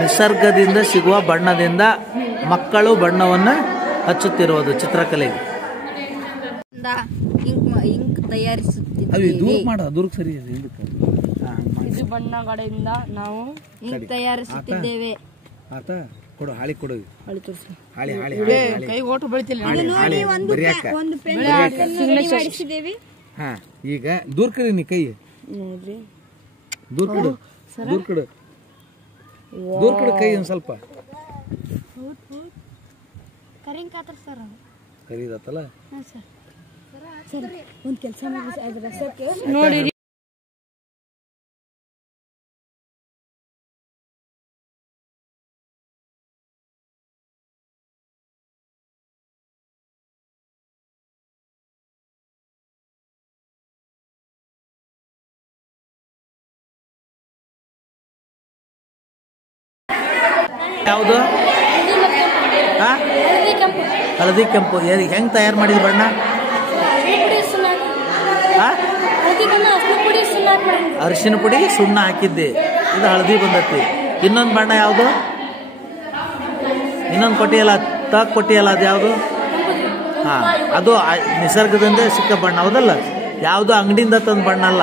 ನಿಸರ್ಗದಿಂದ ಸಿಗುವ ಬಣ್ಣದಿಂದ ಮಕ್ಕಳು ಬಣ್ಣವನ್ನು ಹಚ್ಚುತ್ತಿರುವುದು ಚಿತ್ರಕಲೆಗೆ. ಇಂಕ್ ತಯಾರಿಸುತ್ತಿದ್ದೇವೆ. ಇದು ಬಣ್ಣಗಳಿಂದ ನಾವು ಇಂಕ್ ತಯಾರಿಸುತ್ತಿದ್ದೇವೆ. ಕೊಡು ಹಾಳಿ ಕೊಡು. ಹಾಳಿ ಹಾಳಿ ಕೈ ಓಟು ಬೆಳಿತಿಲ್ಲ. ಒಂದು ಪೆನ್ ಮಾಡಿಸಿದ್ದೇವೆ. ಹಾ ಈಗ ದೂರ ಕಡೆ ನೀ ಕೈ ನೋಡ್ರಿ, ದೂರ ಕಡೆ ದೂರ ಕಡೆ ಕೈ ಒಂದ್ ಸ್ವಲ್ಪ ಕರೀದತ್ತಲ್ಲ. ಒಂದು ಕೆಲಸ ನೋಡಿ ಯಾವುದು? ಹಳದಿ ಕೆಂಪು. ಹೆಂಗ್ ತಯಾರು ಮಾಡಿದ ಬಣ್ಣ? ಅರಿಶಿನ ಪುಡಿ ಸುಣ್ಣ ಹಾಕಿದ್ದೆ, ಇದು ಹಳದಿ ಬಂದತಿ. ಇನ್ನೊಂದು ಬಣ್ಣ ಯಾವುದು? ಇನ್ನೊಂದು ಕೊಟ್ಟಿಯಲ್ಲ, ಕೊಟ್ಟಿಯಲ್ಲ, ಅದು ಯಾವುದು? ಹಾ, ಅದು ನಿಸರ್ಗದಿಂದ ಸಿಕ್ಕ ಬಣ್ಣ ಹೌದಲ್ಲ, ಯಾವುದು ಅಂಗಡಿಯಿಂದ ತಂದ ಬಣ್ಣ ಅಲ್ಲ.